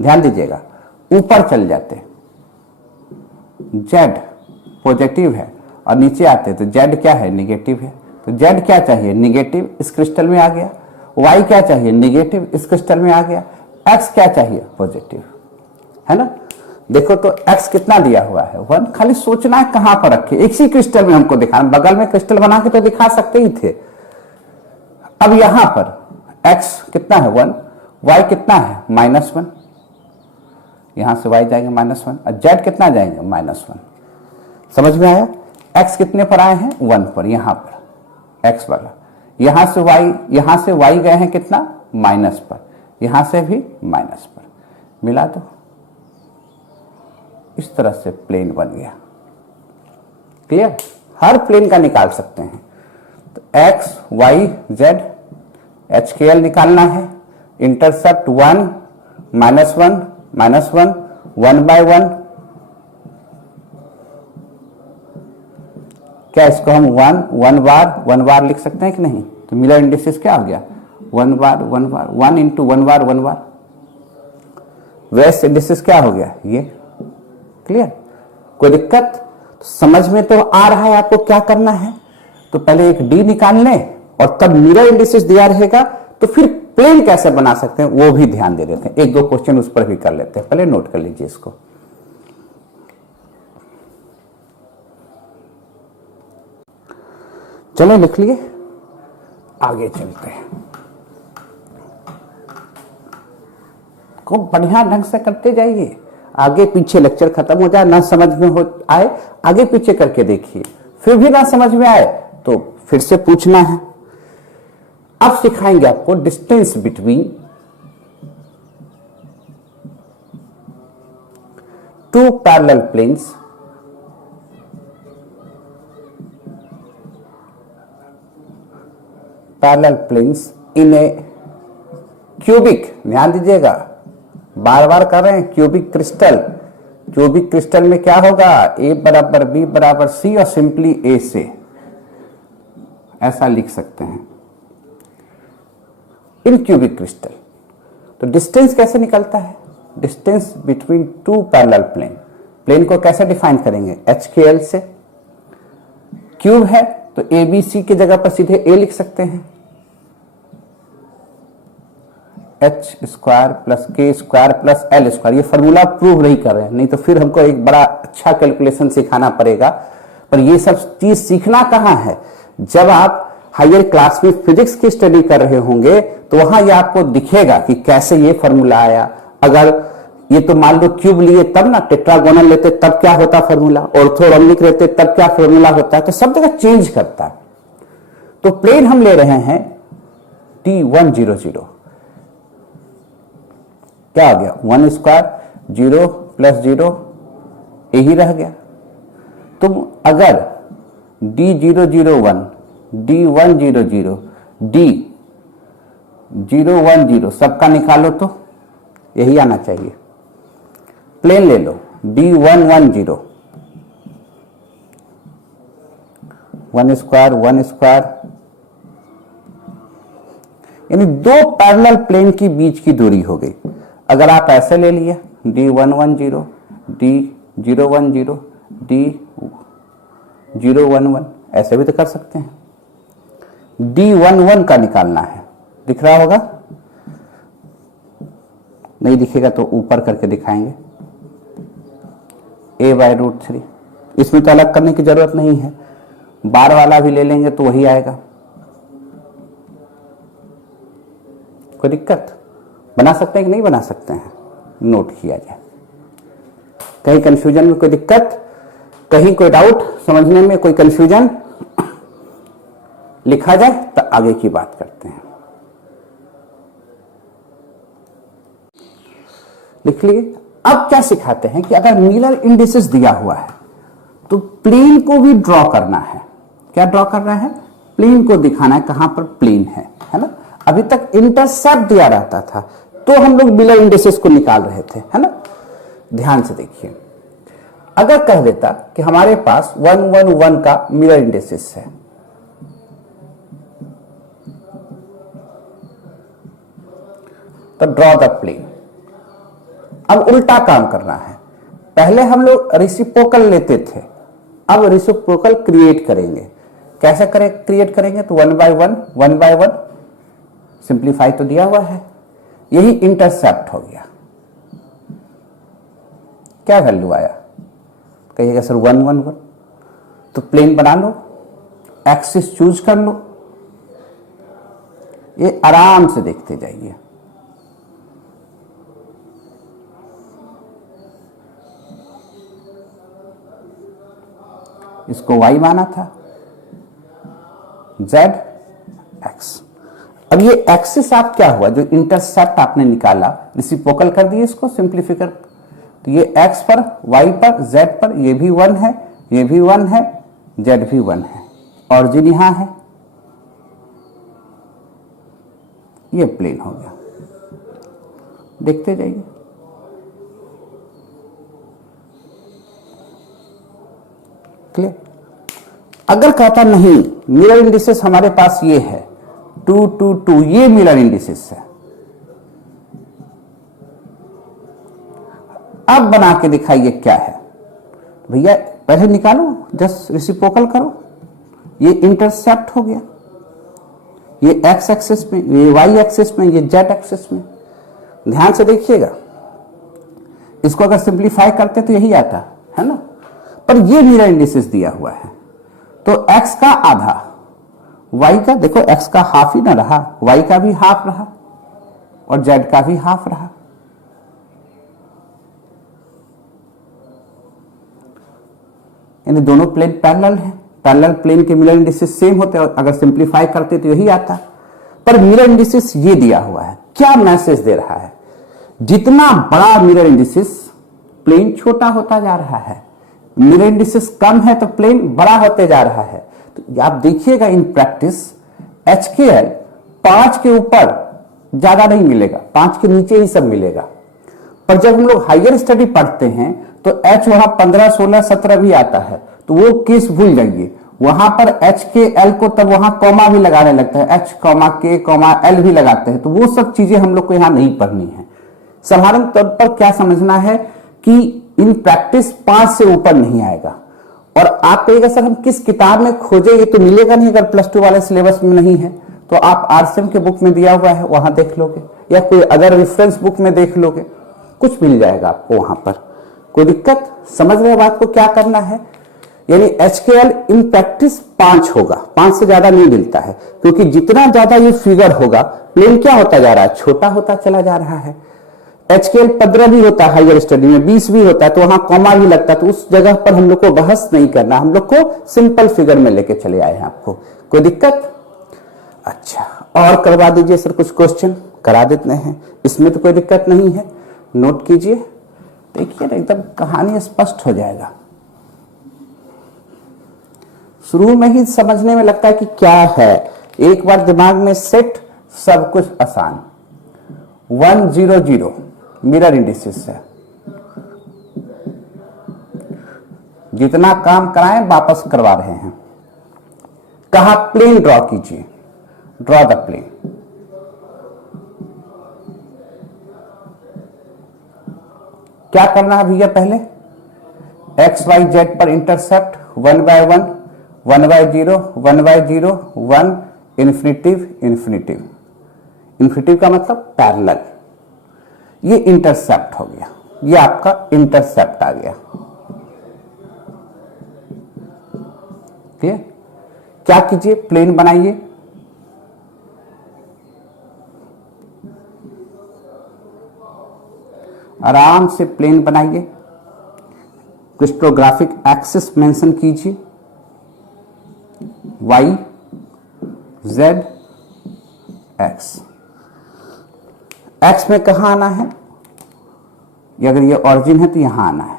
ध्यान दीजिएगा, ऊपर चल जाते z पॉजिटिव है और नीचे आते तो z क्या है, निगेटिव है। तो z क्या चाहिए, निगेटिव, इस क्रिस्टल में आ गया। y क्या चाहिए, निगेटिव, इस क्रिस्टल में आ गया। x क्या चाहिए, पॉजिटिव, है ना। देखो तो x कितना दिया हुआ है, 1। खाली सोचना है कहां पर रखे, एक ही क्रिस्टल में हमको दिखाना, बगल में क्रिस्टल बना के तो दिखा सकते ही थे। अब यहां पर x कितना है, 1, y कितना है, -1, यहां से y जाएंगे -1 और z कितना जाएंगे, -1। समझ में आया। x कितने पर आए हैं, 1 पर, यहां पर x वाला, यहां से y गए हैं कितना, माइनस पर, यहां से भी माइनस पर, मिला दो, इस तरह से प्लेन बन गया। क्लियर, हर प्लेन का निकाल सकते हैं। तो x y z HKL निकालना है, इंटरसेप्ट 1 -1 -1 1/1, क्या इसको हम 1 बार लिख सकते हैं कि नहीं। तो मिलर इंडिसेस क्या हो गया, 1 बार 1 इंटू 1 बार। वेस्ट इंडिसेस क्या हो गया, ये। क्लियर, कोई दिक्कत। तो समझ में तो आ रहा है आपको क्या करना है। तो पहले एक डी निकाल लें और तब मिरर इंडिसेस दिया रहेगा, तो फिर प्लेन कैसे बना सकते हैं वो भी ध्यान दे देते हैं। एक दो क्वेश्चन उस पर भी कर लेते हैं, पहले नोट कर लीजिए इसको। चलो लिख लिए, आगे चलते हैं। खूब बढ़िया ढंग से करते जाइए, आगे पीछे लेक्चर खत्म हो जाए, ना समझ में हो आए आगे पीछे करके देखिए, फिर भी ना समझ में आए तो फिर से पूछना है। अब सिखाएंगे आपको distance between two parallel planes in a cubic, ध्यान दीजिएगा, बार बार कर रहे हैं, क्यूबिक क्रिस्टल में क्या होगा, A बराबर B बराबर C और सिंपली A से ऐसा लिख सकते हैं, इन क्यूबिक क्रिस्टल। तो डिस्टेंस कैसे निकलता है, distance between two parallel plane को कैसे डिफाइन करेंगे, HKL से। क्यूब है तो ABC की जगह पर सीधे A लिख सकते हैं, h² + k² + l²। ये फॉर्मूला प्रूव नहीं कर रहे हैं, नहीं तो फिर हमको एक बड़ा अच्छा कैलकुलेशन सिखाना पड़ेगा। पर ये सब चीज सीखना कहाँ है, जब आप हायर क्लास में फिजिक्स की स्टडी कर रहे होंगे तो वहां ये आपको दिखेगा कि कैसे ये फॉर्मूला आया। अगर ये तो मान लो क्यूब लिए तब ना, टेट्रागोनल लेते तब क्या होता फॉर्मूला, ऑर्थोरोम्बिक रहते तब क्या फॉर्मूला होता है, तो सब जगह चेंज करता है। तो प्लेन हम ले रहे हैं T100, क्या आ गया, 1² 0 + 0 यही रह गया। तुम अगर D001 D100 D010 सबका निकालो तो यही आना चाहिए। प्लेन ले लो D110 1², यानी दो पैरेलल प्लेन की बीच की दूरी हो गई। अगर आप ऐसे ले लिए D110 D010 D011, ऐसे भी तो कर सकते हैं। D11 का निकालना है, दिख रहा होगा, नहीं दिखेगा तो ऊपर करके दिखाएंगे, A/√3। इसमें तो अलग करने की जरूरत नहीं है, बार वाला भी ले लेंगे तो वही आएगा। कोई दिक्कत, बना सकते हैं कि नहीं बना सकते हैं, नोट किया जाए। कहीं कंफ्यूजन में कोई दिक्कत, कहीं कोई डाउट, समझने में कोई कंफ्यूजन, लिखा जाए तो आगे की बात करते हैं। लिख लिए। अब क्या सिखाते हैं कि अगर मिलर इंडिसेस दिया हुआ है तो प्लेन को भी ड्रॉ करना है। क्या ड्रॉ करना है? प्लेन को दिखाना है कहां पर प्लेन है ना। अभी तक इंटरसेप्ट दिया रहता था तो हम लोग मिलर इंडिसेस को निकाल रहे थे, है ना। ध्यान से देखिए, अगर कह देता कि हमारे पास 1 1 1 का मिरर इंडिसेस है, तो ड्रॉ द प्लेन। अब उल्टा काम करना है। पहले हम लोग रेसिप्रोकल लेते थे, अब रेसिप्रोकल क्रिएट करेंगे। कैसे क्रिएट करेंगे? तो 1 बाय 1 सिंप्लीफाई तो दिया हुआ है, यही इंटरसेप्ट हो गया। क्या वैल्यू आया? कहिएगा सर 1 1 1। तो प्लेन बना लो, एक्सिस चूज कर लो, ये आराम से देखते जाइए। इसको y माना था, z x। अब ये एक्सिस आप क्या हुआ, जो इंटरसेप्ट आपने निकाला, रेसिप्रोकल कर दिए, इसको सिंप्लीफाई। तो ये x पर, y पर, z पर, ये भी 1 है, ये भी 1 है, z भी 1 है, ऑरिजिन यहां है, ये प्लेन हो गया। देखते जाइए। क्लियर? अगर कहता नहीं मिरर इंडिसेस हमारे पास ये है 2 2 2, ये मिरर इंडिसेस है, अब बना के दिखाइए क्या है। भैया पहले निकालो, जस्ट रेसिप्रोकल करो। ये इंटरसेप्ट हो गया, ये एक्स एक्सिस में, ये वाई एक्सिस में, ये जेड एक्सिस में। ध्यान से देखिएगा, इसको अगर सिंप्लीफाई करते तो यही आता है ना। पर ये मिरर इंडिसेस दिया हुआ है, तो x का आधा, y का देखो, x का हाफ ही ना रहा, y का भी हाफ रहा और z का भी हाफ रहा। यानी दोनों प्लेन पैरेलल हैं। पैरेलल प्लेन के मिरर इंडिसेस सेम होते हैं, अगर सिंप्लीफाई करते तो यही आता। पर मिरर इंडिसेस ये दिया हुआ है, क्या मैसेज दे रहा है? जितना बड़ा मिरर इंडिसेस, प्लेन छोटा होता जा रहा है। मिरर इंडिसेस कम है तो प्लेन बड़ा होते जा रहा है। तो आप देखिएगा इन प्रैक्टिस, HKL 5 के ऊपर ज्यादा नहीं मिलेगा, 5 के नीचे ही सब मिलेगा। पर जब हम लोग हायर स्टडी पढ़ते हैं तो H वहां 15 16 17 भी आता है, तो वो केस भूल जाइए। वहां पर HKL को तब वहां कॉमा भी लगाने लगता है, H K L भी लगाते हैं। तो वो सब चीजें हम लोग को यहां नहीं पढ़नी है। साधारण तौर पर क्या समझना है कि इन प्रैक्टिस 5 से ऊपर नहीं आएगा। और आप कहिएगा सर हम किस किताब में खोजे, ये तो मिलेगा नहीं अगर +2 वाले सिलेबस में नहीं है। तो आप RCM के बुक में दिया हुआ है, वहां देख लोगे, या कोई अदर रेफरेंस बुक में देख लोगे, कुछ मिल जाएगा आपको वहां पर। कोई दिक्कत? समझ रहे बात को क्या करना है? यानी HKL इन प्रैक्टिस 5 होगा, 5 से ज्यादा नहीं मिलता है, क्योंकि जितना ज्यादा ये फिगर होगा, प्लेन क्या होता जा रहा है? छोटा होता चला जा रहा है। HKL 15 भी होता है हायर स्टडी में, 20 भी होता है, तो वहां कॉमा भी लगता है। तो उस जगह पर हम लोग को बहस नहीं करना, हम लोग को सिंपल फिगर में लेके चले आए हैं आपको। कोई दिक्कत? अच्छा, और करवा दीजिए सर, कुछ क्वेश्चन करा देते हैं, इसमें तो कोई दिक्कत नहीं है। नोट कीजिए, देखिए ना, एकदम कहानी स्पष्ट हो जाएगा। शुरू में ही समझने में लगता है कि क्या है, एक बार दिमाग में सेट, सब कुछ आसान। 1 0 0 मिरर इंडिसेस है, जितना काम कराएं वापस करवा रहे हैं। कहा प्लेन ड्रॉ कीजिए, ड्रॉ द प्लेन। क्या करना है भैया? पहले एक्स वाई जेड पर intercept 1 by 1, 1 by 0, 1 by 0, 1, infinitive infinitive. Infinitive का मतलब पैरेलल। ये इंटरसेप्ट हो गया, ये आपका इंटरसेप्ट आ गया। ठीक है? क्या कीजिए? प्लेन बनाइए। आराम से प्लेन बनाइए, क्रिस्टोग्राफिक एक्सिस मेंशन कीजिए, y जेड एक्स, एक्स में कहाँ आना है, अगर ये ऑरिजिन है तो यहां आना है,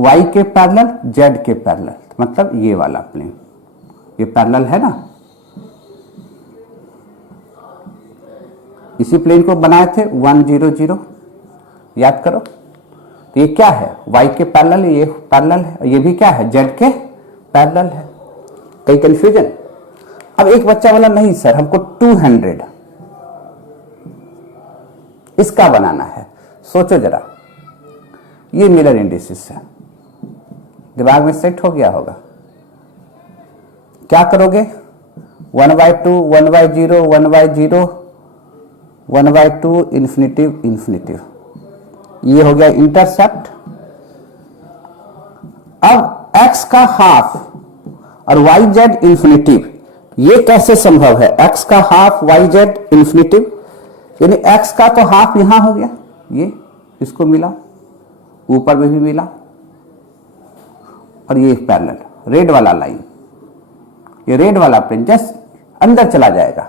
y के पैरेलल z के पैरेलल, मतलब ये वाला प्लेन, ये पैरेलल है ना, इसी प्लेन को बनाए थे 1 0 0, याद करो। तो ये क्या है, y के पैरेलल, ये पैरेलल है, ये भी क्या है, z के पैरेलल है। कहीं कंफ्यूजन? अब एक बच्चा बोला नहीं सर हमको 200 इसका बनाना है। सोचो जरा, ये मिलर इंडिसेस है, दिमाग में सेट हो गया होगा। क्या करोगे, 1/2 1/0 1/0 1/2 इन्फिनिटिव इन्फिनिटिव, ये हो गया इंटरसेप्ट। अब x का हाफ और yz इन्फिनिटिव, ये कैसे संभव है, x का हाफ yz इन्फिनिटिव, यानी x का तो हाफ यहां हो गया, ये इसको मिला, ऊपर में भी मिला, और ये पैरेलल रेड वाला लाइन, ये रेड वाला प्लेन जस्ट अंदर चला जाएगा,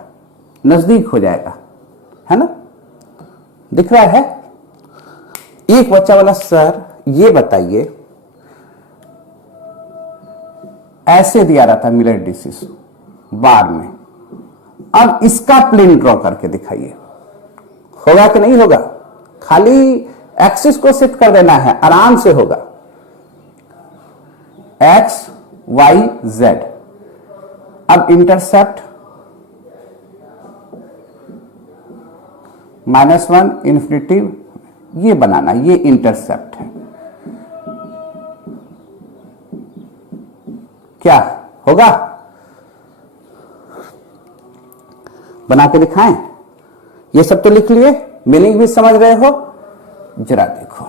नजदीक हो जाएगा, है ना, दिख रहा है। एक बच्चा वाला सर ये बताइए, ऐसे दिया रहा था मिलर इंडिसेस बार में, अब इसका प्लेन ड्रॉ करके दिखाइए, होगा कि नहीं होगा, खाली एक्सिस को शिफ्ट कर देना है, आराम से होगा। x y z, अब इंटरसेप्ट -1 इन्फिनिटिव, ये बनाना, ये इंटरसेप्ट है, क्या होगा, बना के दिखाएं। ये सब तो लिख लिए, मीनिंग भी समझ रहे हो, जरा देखो,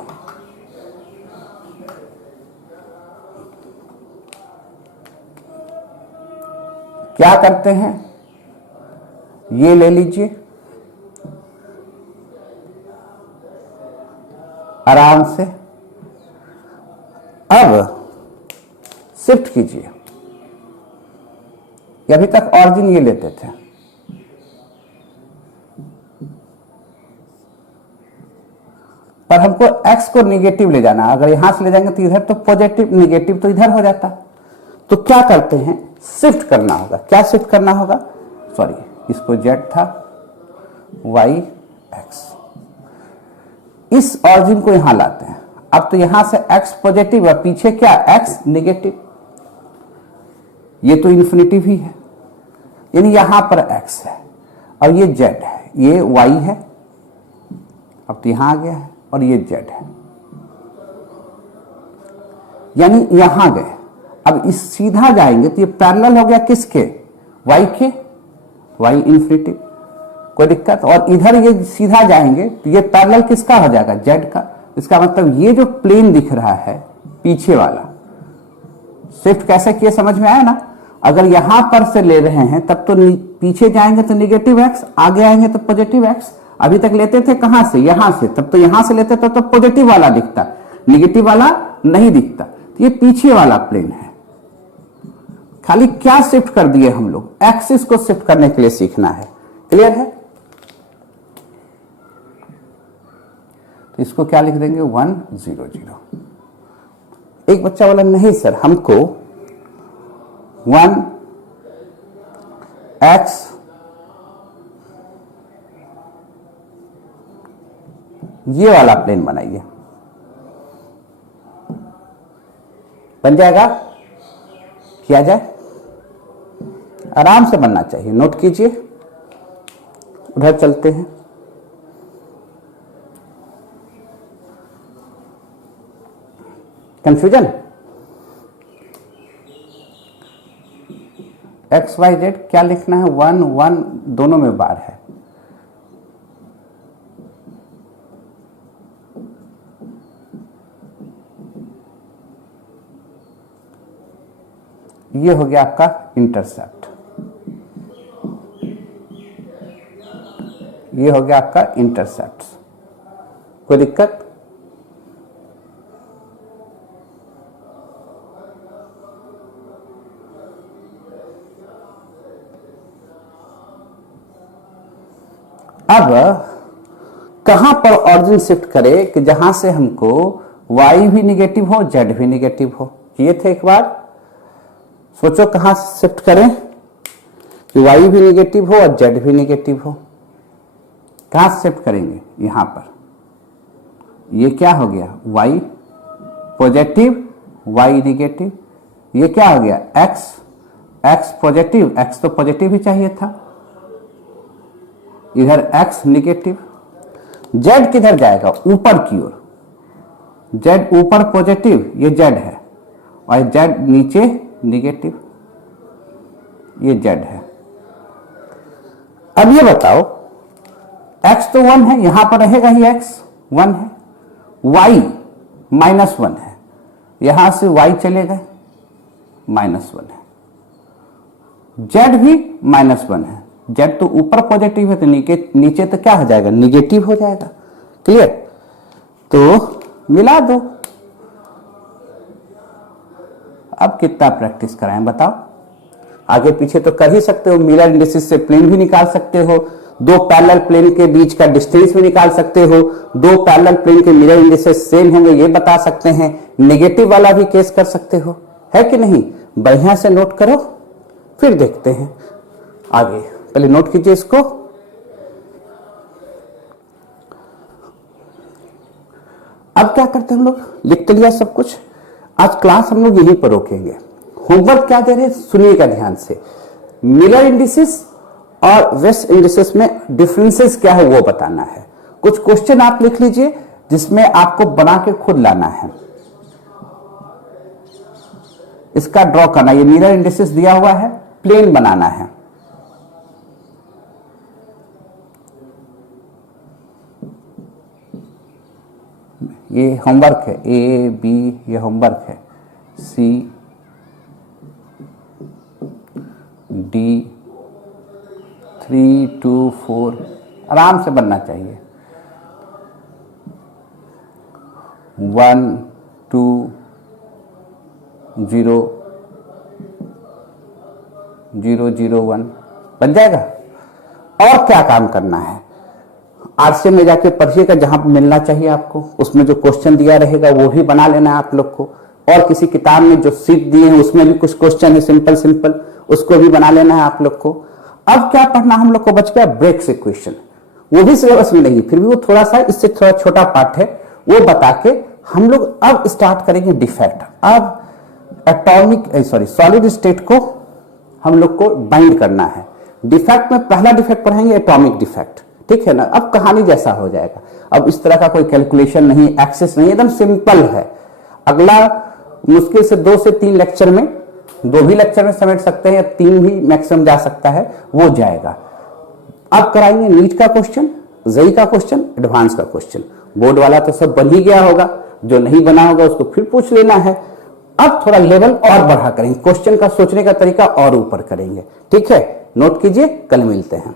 क्या करते हैं, ये ले लीजिए, आराम से, अब शिफ्ट कीजिए, अभी तक ऑरिजिन ये लेते थे, पर हमको x को निगेटिव ले जाना, अगर यहां से ले जाएंगे तो इधर, तो पॉजिटिव, निगेटिव तो इधर हो जाता। तो क्या करते हैं, शिफ्ट करना होगा, क्या शिफ्ट करना होगा, सॉरी इसको z था, y x, इस ऑरिजिन को यहां लाते हैं। अब तो यहां से x पॉजिटिव है, पीछे क्या x निगेटिव, ये तो इन्फिनिटिव ही है, यानी यहां पर x है और ये z है, ये y है, अब तो यहां आ गया है, और ये z है, यानी यहां गए। अब इस सीधा जाएंगे तो ये पैरेलल हो गया किसके, y के, y इन्फिनिटिव, कोई दिक्कत, और इधर ये सीधा जाएंगे तो ये पैरेलल किसका हो जाएगा, z का। इसका मतलब ये जो प्लेन दिख रहा है पीछे वाला, शिफ्ट कैसे किए समझ में आया ना। अगर यहां पर से ले रहे हैं तब तो पीछे जाएंगे तो निगेटिव x, आगे आएंगे तो पॉजिटिव x। अभी तक लेते थे कहां से, यहां से, तब तो यहां से लेते थे तो पॉजिटिव वाला दिखता, निगेटिव वाला नहीं दिखता। तो ये पीछे वाला प्लेन है, खाली क्या शिफ्ट कर दिए हम लोग, एक्सिस को शिफ्ट करने के लिए सीखना है, क्लियर है। तो इसको क्या लिख देंगे, 1 0 0। एक बच्चा बोला नहीं सर हमको 1 x ये वाला प्लेन बनाइए, बन जाएगा, किया जाए, आराम से बनना चाहिए, नोट कीजिए, उधर चलते हैं। कंफ्यूजन, एक्स वाई जेड क्या लिखना है, 1 1 दोनों में बार है, ये हो गया आपका इंटरसेप्ट, ये हो गया आपका इंटरसेप्ट, कोई दिक्कत। अब कहां पर ऑरिजिन शिफ्ट करें कि जहां से हमको y भी निगेटिव हो z भी निगेटिव हो। ये थे एक बार, सोचो कहां शिफ्ट करें कि y भी निगेटिव हो और z भी निगेटिव हो। कहां शिफ्ट करेंगे? यहां पर। ये क्या हो गया? y positive y negative. ये क्या हो गया? x पॉजिटिव, x तो पॉजिटिव ही चाहिए था, इधर x निगेटिव। z किधर जाएगा? ऊपर की ओर। z ऊपर पॉजिटिव, ये z है, और z नीचे निगेटिव, ये z है। अब ये बताओ, x तो 1 है, यहां पर रहेगा ही x 1 है, y -1 है, यहां से y चले गए -1 है, z भी -1 है, z तो ऊपर पॉजिटिव है तो नीचे तो क्या हो जाएगा? निगेटिव हो जाएगा। क्लियर? तो मिला दो। अब कितना प्रैक्टिस कराएं बताओ? आगे पीछे तो कर ही सकते हो, मिरर इंडिसेस से प्लेन भी निकाल सकते हो, दो पैरेलल प्लेन के बीच का डिस्टेंस भी निकाल सकते हो, दो पैरेलल प्लेन के मिरर इंडिसेस सेम होंगे ये बता सकते हैं, नेगेटिव वाला भी केस कर सकते हो, है कि नहीं? बढ़िया से नोट करो, फिर देखते हैं आगे। पहले नोट कीजिए इसको। अब क्या करते हैं हम लोग? लिख लिया सब कुछ। आज क्लास हम लोग यहीं पर रोकेंगे। होमवर्क क्या दे रहे हैं सुनिएगा ध्यान से। मिरर इंडिसेस और वेस्ट इंडिसेस में डिफरेंसेस क्या है वो बताना है। कुछ क्वेश्चन आप लिख लीजिए जिसमें आपको बना के खुद लाना है, इसका ड्रॉ करना। ये मिरर इंडिसेस दिया हुआ है, प्लेन बनाना है। ये होमवर्क है, ए बी ये होमवर्क है, सी डी 3 2 4 आराम से बनना चाहिए। 1 2 0 0 0 1 बन जाएगा। और क्या काम करना है? आरसी में जाके पढ़िएगा, जहां मिलना चाहिए आपको, उसमें जो क्वेश्चन दिया रहेगा वो भी बना लेना है आप लोग को। और किसी किताब में जो सीट दिए हैं उसमें भी कुछ क्वेश्चन है सिंपल सिंपल, उसको भी बना लेना है आप लोग को। अब क्या पढ़ना हम लोग को बच गया? Bragg's equation. वो भी सिलेबस में नहीं, फिर भी वो थोड़ा सा इससे थोड़ा छोटा पार्ट है, वो बता के हम लोग अब स्टार्ट करेंगे डिफेक्ट। अब सॉलिड स्टेट को हम लोग को बाइंड करना है। डिफेक्ट में पहला डिफेक्ट पढ़ेंगे एटॉमिक डिफेक्ट, ठीक है ना? अब कहानी जैसा हो जाएगा। अब इस तरह का कोई कैलकुलेशन नहीं, एक्सेस नहीं, एकदम सिंपल है। अगला मुश्किल से 2 से 3 लेक्चर में, 2 भी लेक्चर में समेट सकते हैं या 3 भी मैक्सिमम जा सकता है, वो जाएगा। अब कराएंगे नीट का क्वेश्चन, जेई का क्वेश्चन, एडवांस का क्वेश्चन। बोर्ड वाला तो सब बन ही गया होगा, जो नहीं बना होगा उसको फिर पूछ लेना है। अब थोड़ा लेवल और बढ़ा करेंगे, क्वेश्चन का सोचने का तरीका और ऊपर करेंगे, ठीक है? नोट कीजिए, कल मिलते हैं।